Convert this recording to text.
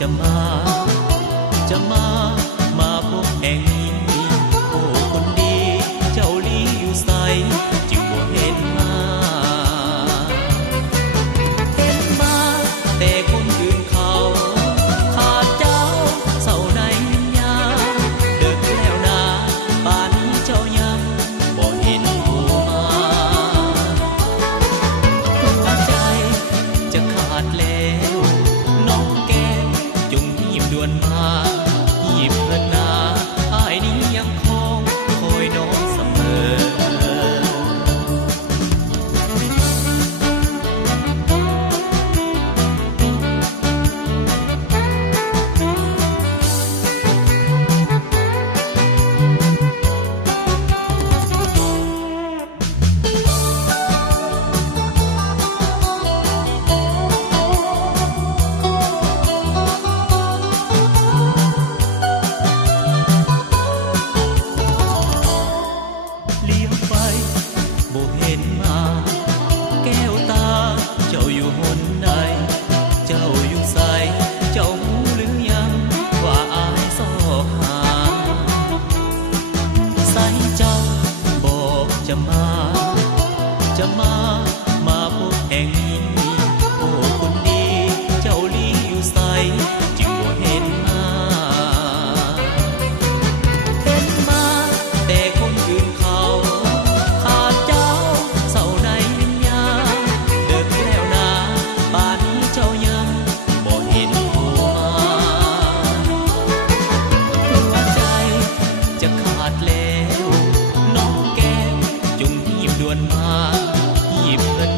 จะมาจะมามาพบแห่งนี้โอ้คนดีเจ้าลีอยู่ใสจึงบ่เห็นมาเห็นมาแต่คนอื่นเขาขาดเจ้าเศร้าในวิญญาณเดึกแล้วนาป่านนี้เจ้ายังบ่เห็นผู้มาหัวใจจะขาดแล้วน้องแก้วจงรีบด่วนมาหยิบเถิดนาอ้ายนี้ยังคงคอยน้องเสมอบ่เห็นมาแก้วตาเจ้าอยู่หนใดเจ้าอยู่ไสเจ้ารู้หรือยังว่าอายซอกหาใส่เจ้าบอกจะมาจะมามาพบแห่งนี้โอ้คนดีเจ้าลีอยู่ไสจึงบ่เห็นมาเห็นมาแต่คนอื่นเขาแล้วน้องแก้วจงรีบด่วนมาหยิบเถิด